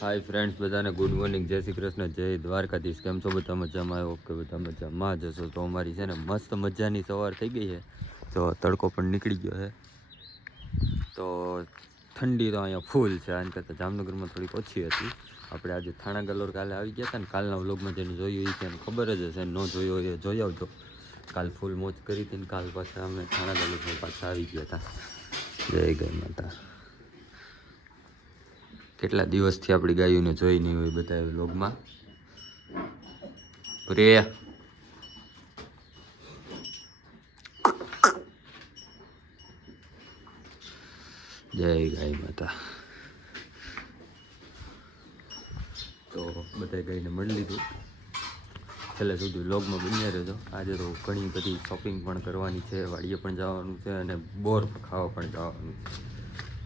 Hi friends, બધાને good morning, જય શ્રી કૃષ્ણ, જય દ્વારકાધીશ. કેમ છો બધા? મજામાં? ઓકે, બધા મજામાં જશો તો અમારી છે ને મસ્ત મજાની સવાર થઈ ગઈ છે. તો તડકો પણ નીકળી ગયો છે. તો ઠંડી તો અહીંયા ફૂલ છે. આને કરતાં જામનગરમાં થોડીક ઓછી હતી. આપણે આજે થાણા ગલોર કાલે આવી ગયા હતા ને, કાલના વ્લોગમાં જેને જોયું એ છે ખબર જ હશે, ન જોયો એ જોઈ આવજો. કાલ ફૂલ મોજ કરી હતી ને કાલ પાછા અમે થાણા ગલોરમાં પાછા આવી ગયા હતા. જય ગઈ માતા. કેટલા દિવસથી આપણી ગાયોને જોઈ નહીં હોય બધા વ્લોગમાં. પ્રિય જય ગાય માતા. તો બધા ગાયને મળી લીધું. છેલ્લે સુધી વ્લોગમાં બન્યા રહેજો. આજે તો ઘણી બધી શોપિંગ પણ કરવાની છે, વાડીએ પણ જવાનું છે અને બોર ખાવા પણ જવાનું છે.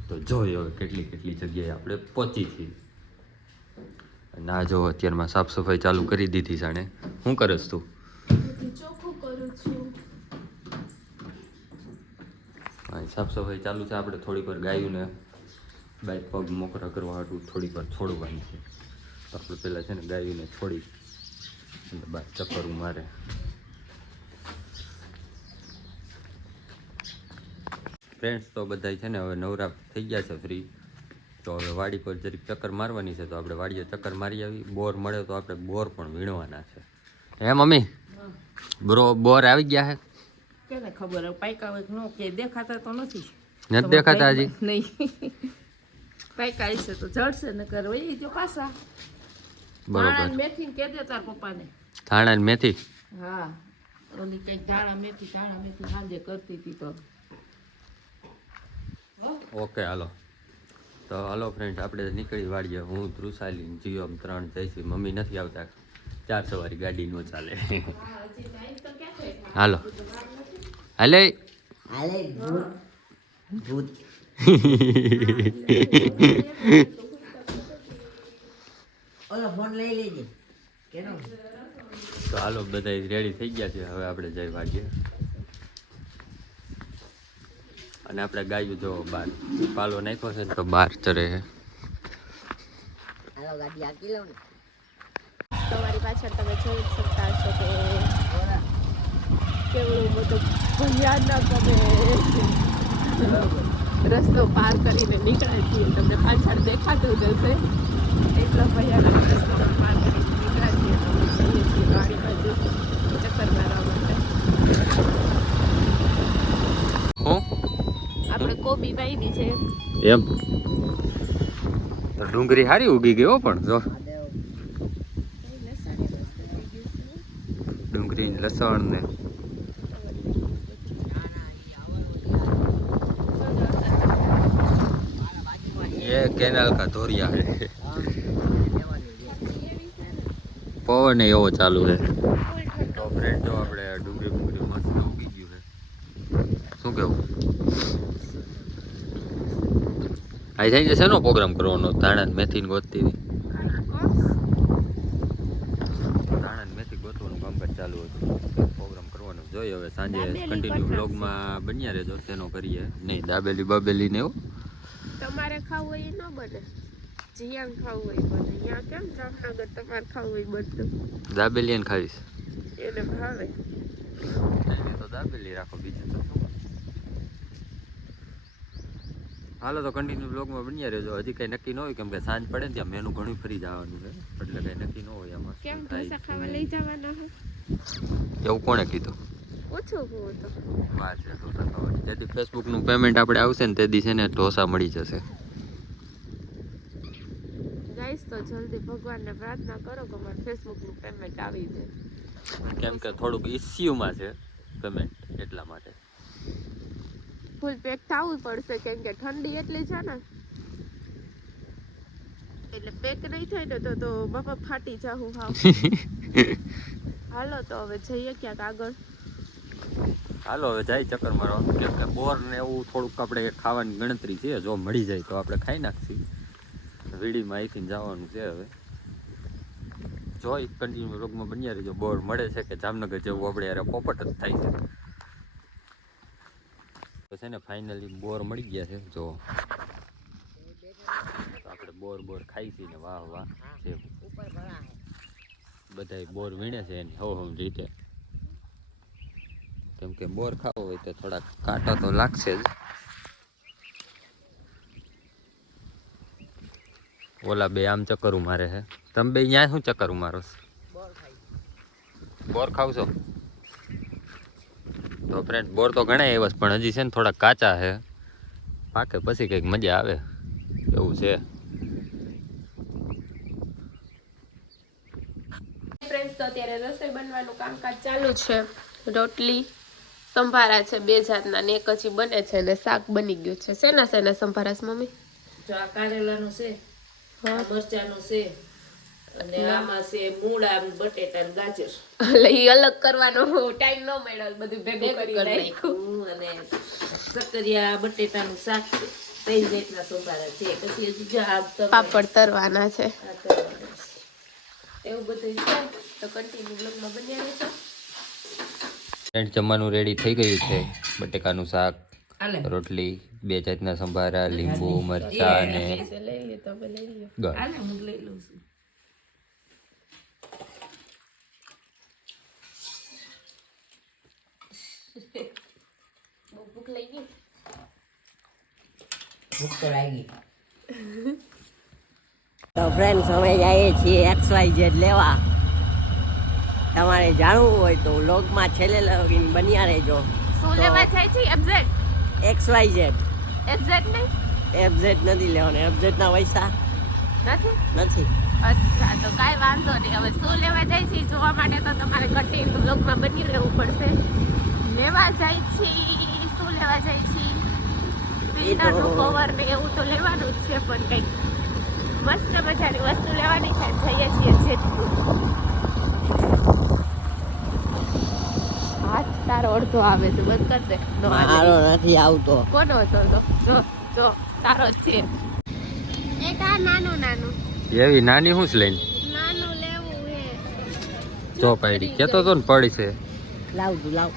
તો જોઈએ હવે કેટલી કેટલી જગ્યાએ આપણે પહોંચી છીએ. ના જો અત્યારમાં સાફ સફાઈ ચાલુ કરી દીધી જાણે. શું કરસ તું? ચોખ્ખું કરું છું. સાફ સફાઈ ચાલુ છે. આપણે થોડીક વાર ગાયોને બાઈક પગ મોકરા કરવા હાટું થોડીક વાર છોડવાની છે. તો આપણે પહેલાં છે ને ગાયોને છોડી એટલે બાદ ચક્કરું મારે. ફ્રેન્ડ્સ તો બધા છે ને હવે નવરા થઈ ગયા છે, ફ્રી. તો હવે વાડી પર જરીક ચક્કર મારવાની છે. તો આપણે વાડીએ ચક્કર મારી આવી. બોર મળે તો આપણે બોર પણ વીણવાના છે. હે મમ્મી, બોર આવી ગયા છે? કેને ખબર પાયકા હોય નો કે દેખાતા તો નથી. નથી દેખાતા હજી? નહીં, પાયકા છે તો જડશે ને કર વહી જો પાછા. બરોબર. મેથી કે દે તાર પપ્પાને. ધાણા ને મેથી? હા, ઓલી કઈક ધાણા મેથી સાંજે કરતી હતી તો. ઓકે, હાલો. તો હાલો ફ્રેન્ડ, આપણે નીકળી વાળીએ. હું ધ્રુસાલી, જીઓ 3 જઈશી. મમ્મી નથી આવતા. 4 સવારી ગાડી નો ચાલે. હાલો હાલે હાલે ભૂત ઓલો ફોન લઈ લેજે. કેનો? તો હાલો, બધા રેડી થઈ ગયા છે. હવે આપણે જઈ વાળીએ. અને આપણે ગાયું જો બહાર પાલો નાખ્યો છે તો બહાર ચરે છે. હાલો ગાડી આકી લો ને. તમારી પાછળ તમે જોઈ જ શકતા હશો કે કેવડું બધું ભયાનક અમે રસ્તો પાર કરીને નીકળ્યા છીએ. તમને પાછળ દેખાતું જ હશે. એટલો ભયાનક રસ્તો પાર કરીને નીકળ્યા છીએ. તમે જઈએ છીએ વાડી બાજુ ચક્કર મારવા માટે. આપણે કોબી વાવી છે એમ તો ડુંગળી સારી ઉગી ગઈ હો. પણ જો ડુંગળી, લસણ ને ये केनाल का धोरिया है. पवन एवो चालू है. तो फ्रेंड जो આપણે ડુંગળી મસ્ત ઉગી ગયું છે. શું કેવું? આઈ થઈ જશે નો પ્રોગ્રામ કરવાનો? ધાણા ને મેથી ગોતતી હતી. ધાણા ને મેથી ગોતવાનું કામકાજ ચાલુ હતું. પ્રોગ્રામ કરવાનો જોઈએ. હવે સાંજે કન્ટિન્યુ વ્લોગમાં બન્યા રહેજો. તેનો કરીએ નહીં. દાબેલી બાબેલી ને એવું તમારે ખાવું હોય એ ન બને. જીયાન ખાવું હોય બને. અહીંયા કેમ જામનગર તમારે ખાવું હોય બધું. દાબેલી ને ખાવીશ એને ભાવે. તો દાબેલી રાખો, બીજું તો શું. હાલો તો કન્ટિન્યુ બ્લોગમાં બન્યા રહેજો. હજી કંઈ નક્કી ન હોય, કેમ કે સાંજ પડે ને ત્યાં મેનુ ઘણું ફરી જવાનું છે. એટલે કંઈ નક્કી ન હોય આમાં. કેમ ઢોસા ખાવા લઈ જવાના હો? એવું કોણે કીધું? ઓછું હોવું તો વાત છે ઢોસા ખાવાની. જેથી ફેસબુકનું પેમેન્ટ આપણે આવશે ને તેથી છે ને ઢોસા મળી જશે. ગાઈસ, તો જલ્દી ભગવાનને પ્રાર્થના કરો કે મારું ફેસબુકનું પેમેન્ટ આવી જાય. કેમ કે થોડુંક ઇસ્યુમાં છે પેમેન્ટ, એટલા માટે. ફૂલ પેક થવું પડશે કેમ કે ઠંડી એટલી છે ને. એટલે પેક નહીં થાય ને તો બાપા ફાટી જાહું હાવ. હાલો તો હવે જઈએ ક્યાંક આગળ. હાલો હવે જાય ચક્કર મારવા. કેમ કે બોર ને એવું થોડુંક આપણે ખાવાની ગણતરી છે. જો મળી જાય તો આપણે ખાઈ નાખીએ. વીડીમાં અહીંથી જવાનું છે. હવે જોઈ કન્ટિન્યુ રોગમાં બન્યા રહીજો. બોર મળે છે કે જામનગર જેવું આપણે યાર પોપટ જ થાય છે. તો છે ને ફાઇનલી બોર મળી ગયા છે. જો આપણે બોર બોર ખાઈ છે ને વાહ વાહ છે ઉપર ભરા હે બધાય બોર વીણે છે એની હવ રીતે કેમ કે બોર ખાવો હોય તો થોડાક કાંટા તો લાગશે જ ઓલા બે આમ ચક્કર મારે છે તમે બે ન્યા શું ચક્કર મારો બોર ખાઈ બોર ખાવ છો તો ફ્રેન્ડ બોર તો ઘણા એવા છે પણ હજી છે ને થોડા કાચા છે પાકે પછી કંઈક મજા આવે એવું છે ફ્રેન્ડ્સ તો અત્યારે રસોઈ બનવાનું કામકાજ ચાલુ છે રોટલી સંભારા છે બે જાતના ને એક હજી બને છે ને શાક બની ગયું છે શેના શેના સંભારા છે મમ્મી જો આ કારેલાનું છે હા. આ મરચાનું છે અને આમાં છે મૂળા બટેટા ને ગાજર એટલે ઈ અલગ કરવાનો ટાઈમ ન મળ્યો બધું ભેગું કરી નાખ્યું અને સક્કરિયા બટેટાનું શાક છે 3 જેટલા સંભારા છે પછી હજી જો આ પાપડ તરવાના છે તરવાના છે. એવું બધું છે તો કન્ટિન્યુ બ્લોગમાં બન્યા રહેજો ફ્રેન્ડ જમવાનું રેડી થઈ ગયું છે બટેકાનું શાક હાલે રોટલી બે જાતના સંભારા લીંબુ મરચા અને લઈ લ્યો તો હવે લઈ લ્યો ગળ હાલે હું લઈ લઉં છું બહુ ભૂખ લાગી ભૂખ તો લાગી તો ફ્રેન્ડ્સ અમે જઈએ છીએ XYZ લેવા તમારે જાણવું હોય તો વ્લોગમાં છેલ્લે લગીને બન્યા રહેજો શું લેવા જાય છે XYZ એક્ઝેક્ટ નહીં FZ નથી લેવાનો FZ ના પૈસા નથી નથી અચ્છા તો કાંઈ વાંધો નહીં હવે શું લેવા જાય છે ઈ જોવા માટે તો તમારે કન્ટિન્યુ બ્લોગમાં બની રહેવું પડશે લેવા જાય છે શું લેવા જાય છે પ્રિન્ટરનું કવર ને એવું તો લેવાનું જ છે પણ કંઈક મસ્ત મજાની વસ્તુ લેવાની છે જઈએ છીએ જેટલું હાથ તારો અડધો આવે છે બંધ કર દે નો હાલે. મારો નથી આવતો કોનો હતો તો જો તારો જ છે એક આ નાનું નાનું એવી નાની હું જ લઈને નાનું લેવું હે જો પાડી કેતો તો ને પડી છે લાવ તું લાવ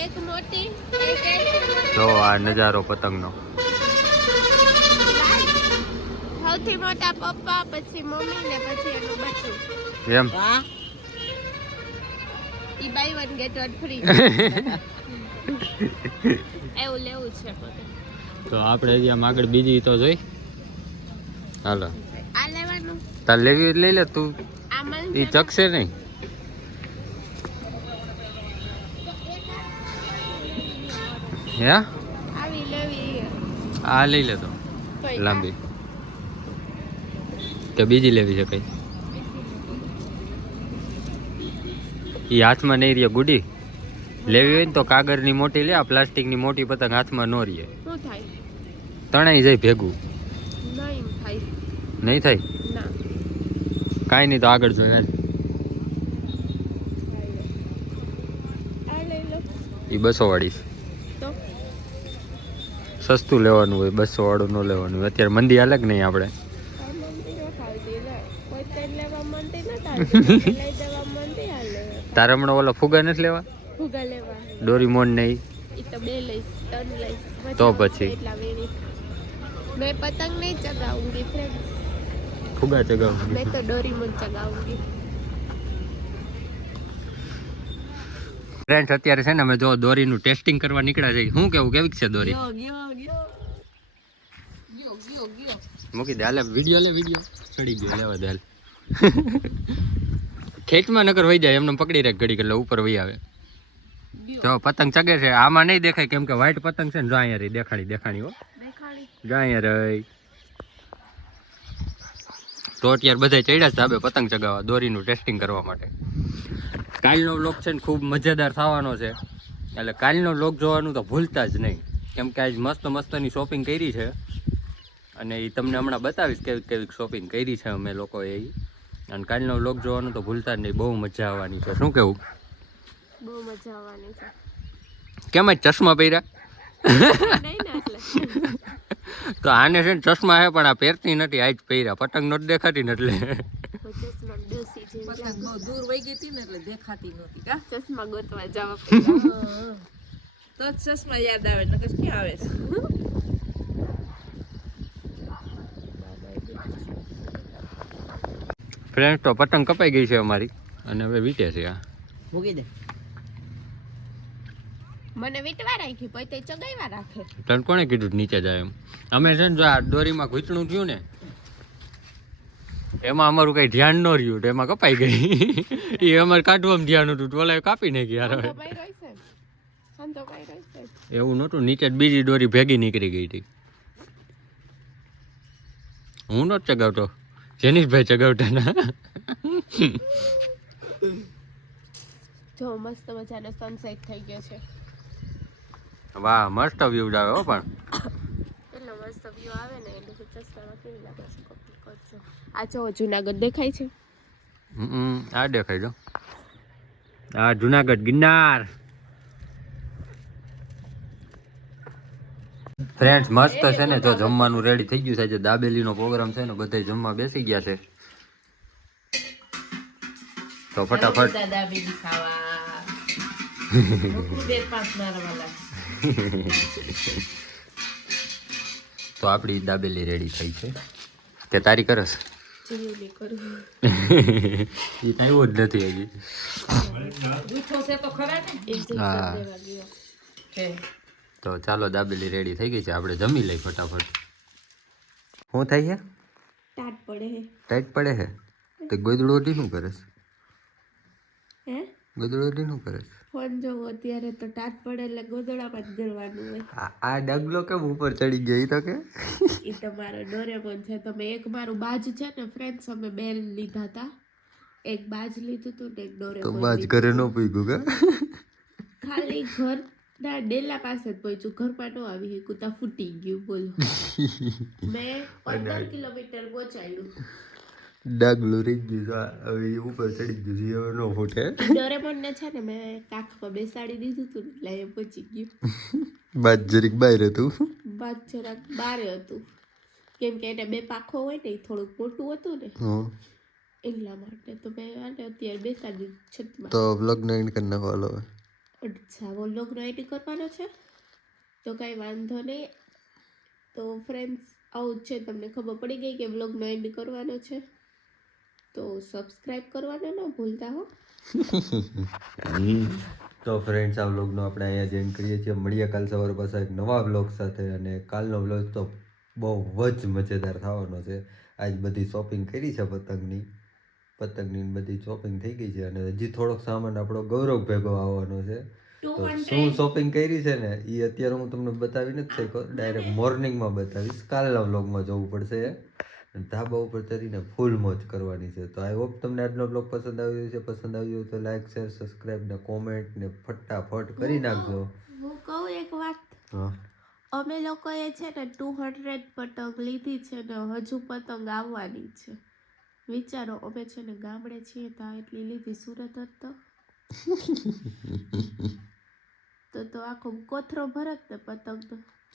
એક મોટી એક જો આ નજારો પતંગનો સૌથી મોટા પપ્પા પછી મમ્મી ને પછી એનું બચ્ચું એમ વાહ ઈ buy one get one free એવું લેવું છે પોતે તો આપણે હજી આમ આગળ બીજી તો જોઈ હાલો આ લેવાનું તાર લેવી હોય તો લઈ લે તું આ મન એ ચકશે નહીં હે આવી લેવી આ લઈ લે તો કોઈ લાંબી કે બીજી લેવી છે કઈ એ હાથમાં નહીં રહે ગુડી લેવી હોય ને તો કાગળની મોટી લે આ પ્લાસ્ટિકની મોટી પતંગ હાથમાં ન રહે શું થાય તણાઈ જાય ભેગું નહીં થાય નહીં થાય ના કાંઈ નહીં તો આગળ જોઈએ હાલ. આ લઈ લો એ 200 વાળી તો સસ્તું લેવાનું હોય 200 વાળું ન લેવાનું હોય અત્યારે મંદી હાલે કે નહીં આપણે આ મનતી ન ખાવતી લે કોઈ તેલ લેવા મનતી ન થાતી લઈ દેવા મનતી હાલે તારે હમણાં ઓલા ફુગા નથી લેવા ફુગા લેવા ડોરીમોન નહીં ઈ તો 2 લઈશ 3 લઈશ તો મજા આવશે પછી? એટલા વેણી मैं पतंग नहीं चगाऊंगी फ्रेंड ફુગા ચગાવ मैं तो डोरीमोन चगाऊंगी ફ્રેન્ડ્સ અત્યારે છે ને અમે જો દોરીનું ટેસ્ટિંગ કરવા નીકળ્યા છે શું કેવું કેવી છે દોરી ગયો મૂકી દે હાલે વિડીયો લે વિડીયો ચડી ગયો લેવા દે હાલ ખેંચમાં નકર વહી જાય એમને પકડી રાખ ઘડી એટલે ઉપર વહી આવે જો પતંગ ચગે છે આમાં નહીં દેખાય કેમ કે વ્હાઈટ પતંગ છે ને જો અહીંયા રહી દેખાણી હો દેખાડી જો અહીંયા રહી તો અત્યારે બધા ચડ્યા છે ધાબે પતંગ ચગાવવા દોરીનું ટેસ્ટિંગ કરવા માટે કાલનો વ્લોગ છે ને ખૂબ મજેદાર થવાનો છે એટલે કાલનો વ્લોગ જોવાનું તો ભૂલતા જ નહીં કેમ કે આજ મસ્ત મસ્તની શોપિંગ કરી છે અને એ તમને હમણાં બતાવીશ કેવી કેવી શોપિંગ કરી છે અમે લોકોએ એ અને કાલનો વ્લોગ જોવાનું તો ભૂલતા જ નહીં બહુ મજા આવવાની છે શું કેવું બહુ મજા આવવાની છે કેમ જ ચશ્મા પહેર્યા નહીં ને એટલે તો આને છે ને ચશ્મા છે પણ આ પહેરતી નથી આજ પહેર્યા પતંગ નથી દેખાતી ને એટલે ચશ્મા ડોસી જેવી પતંગ બહુ દૂર વહી ગઈ હતી ને એટલે દેખાતી નહોતી કા ચશ્મા ગોતવા જવા પડ્યા તો જ ચશ્મા યાદ આવે નકર ક્યાં આવે છે ફ્રેન્ડ તો પતંગ કપાઈ ગઈ છે અમારી અને હવે વીટે છે આ મૂકી દે. મને વીટવા રાખી પછી તે ચગાવ્યા રાખે. તને કોણે કીધું નીચે જાય એમ? અમે છે ને જો આ દોરીમાં ઘૂંચણું થયું ને એમાં અમારું કઈ ધ્યાન ન રહ્યું એમાં કપાઈ ગઈ. એ અમારે કાઢવામાં ધ્યાન હતું તો ઓલા કાપી નાખી યાર. હવે એવું નહોતું, નીચે જ બીજી દોરી ભેગી નીકળી ગઈ હતી. હું નહોતો ચગાવતો, જેનીશભાઈ ચગાવતા ના. જો મસ્ત મજાનો સનસેટ થઈ ગયો છે. વાહ મસ્ત વ્યૂ આવે હો. પણ એટલો મસ્ત વ્યૂ આવે ને એટલે ચશ્મામાં કેવી લાગે છે કોપી કરજો. આ જો જુનાગઢ દેખાય છે. આ દેખાય જો, આ જુનાગઢ ગિરનાર. ફ્રેન્ડ્સ મસ્ત છે ને, જો જમવાનું રેડી થઈ ગયું છે. આજે દાબેલીનો પ્રોગ્રામ છે ને, બધા જમવા બેસી ગયા છે. તો ફટાફટ દાબેલી ખાવા મોકલું 2-5 મારવાલા. તો આપણી દાબેલી રેડી થઈ છે. તે તારી કરસ? જીવની કરું. એ આવ્યો જ નથી હજી. મીઠો છે તો ખરા ને. હા. દેવા ગયો. છે. તો ચાલો દાબેલી રેડી થઈ ગઈ છે, આપણે જમી લઈ ફટાફટ. શું થાય છે? ટાટ પડે હે. ટાઈટ પડે છે? તે ગોદડું ઓઢી શું કરે છે? હે ગોદડું ઓઢી શું કરે છે? ફોન જોવો અત્યારે તો ટાટ પડે એટલે ગોદડામાં જ ગરવાનું હોય. આ ડગલો કેમ ઉપર ચડી ગઈ તો કે? એ તમારો ડોરેમોન છે. તમે એક મારું બાજ છે ને ફ્રેન્ડ્સ, અમે બે લીધા હતા. એક બાજ લીધું હતું ને એક તો ડોરેમોન. બાજ ઘરે ન પૂગ્યું કે? ખાલી ઘરના ડેલા પાસે જ પહોંચ્યું, ઘરમાં ન આવી શકું, ત્યાં ફૂટી ગયું. બોલો. મેં 15 કિલોમીટર પહોંચાડ્યું. ડગલું રહી ગયું, હવે એ ઉપર ચડી ગયું છે, હવે ન ફૂટે. ડોરેમોન ને છે ને મેં કાખમાં બેસાડી દીધું હતું ને એટલે એ પહોંચી ગયું. બાજ જરીક બહાર હતું. બાદ જરાક બારે હતું કેમ કે એને 2 પાંખો હોય ને, એ થોડુંક મોટું હતું ને એટલા માટે. તો મેં આને અત્યારે બેસાડી દીધું છતમાં. તો વ્લોગનો એન્ડ કરી નાખવાનો હવે. અચ્છા, વ્લોગનો એડિટ કરવાનો છે તો કાંઈ વાંધો નહીં. તો ફ્રેન્ડ્સ આવું જ છે, તમને ખબર પડી ગઈ કે વ્લોગનો એન્ડ કરવાનો છે. તો સબસ્ક્રાઇબ કરવાનું ન ભૂલતા હો. તો ફ્રેન્ડ્સ આ વ્લોગનો આપણે અહીંયા જ એન્ડ કરીએ છીએ. મળીએ કાલ સવારે પાછા એક નવા વ્લોગ સાથે. અને કાલનો વ્લોગ તો બહુ જ મજેદાર થવાનો છે. આજ બધી શોપિંગ કરી છે પતંગની બધી શોપિંગ થઈ ગઈ છે. અને હજી થોડોક સામાન આપણો ગૌરવ ભેગો આવવાનો છે. તો શું શોપિંગ કરી છે ને એ અત્યારે હું તમને બતાવી નથી શક્યો, ડાયરેક્ટ મોર્નિંગમાં બતાવીશ. કાલના વ્લોગમાં જવું પડશે અને ધાબા ઉપર ચડીને ફૂલ મોજ કરવાની છે. તો આઈ હોપ તમને આજનો બ્લોગ પસંદ આવ્યો છે. પસંદ આવ્યો તો લાઈક, શેર, સબસ્ક્રાઈબ ને કોમેન્ટ ને ફટાફટ કરી નાખજો. હું કહું એક વાત, હા, અમે લોકોએ છે ને 200 પતંગ લીધી છે ને હજુ પતંગ આવવાની છે. વિચારો, અમે છે ને ગામડે છીએ ત્યાં એટલી લીધી, સુરત જ તો આખો કોથરો ભરત ને પતંગ.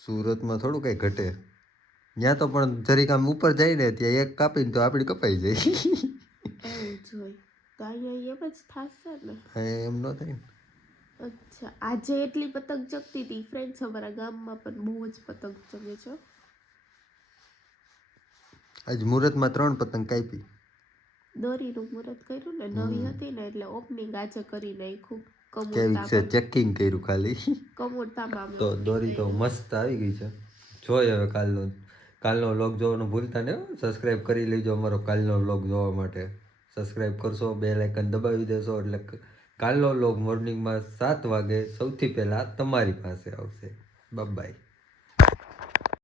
સુરતમાં થોડું કઈ ઘટે, ત્યાં તો પણ જરીક આમ ઉપર જાય ને ત્યાં એક કાપીને તો આપણી કપાઈ જાય. એવું જોઈ તો અહીંયા એમ જ થશે ને. એમ ન થાય ને. અચ્છા, આજે એટલી પતંગ ચગતી હતી ફ્રેન્ડ્સ, અમારા ગામમાં પણ બહુ જ પતંગ ચગે છે. આજ મુહૂર્તમાં 3 પતંગ કાપી. દોરીનું મુહૂર્ત કર્યું ને, નવી હતી ને એટલે ઓપનિંગ આજે કરી નાખ્યું. કેવી છે ચેકિંગ કર્યું ખાલી. કમોરતામાં તો દોરી તો મસ્ત આવી ગઈ છે. જોઈએ હવે કાલનો વ્લોગ જોવાનું ભૂલતા ને. સબસ્ક્રાઈબ કરી લેજો અમારો કાલનો વ્લોગ જોવા માટે. સબસ્ક્રાઈબ કરશો, બેલ આઇકન દબાવી દેશો એટલે કાલનો વ્લોગ મોર્નિંગમાં 7 વાગે સૌથી પહેલાં તમારી પાસે આવશે. બાય.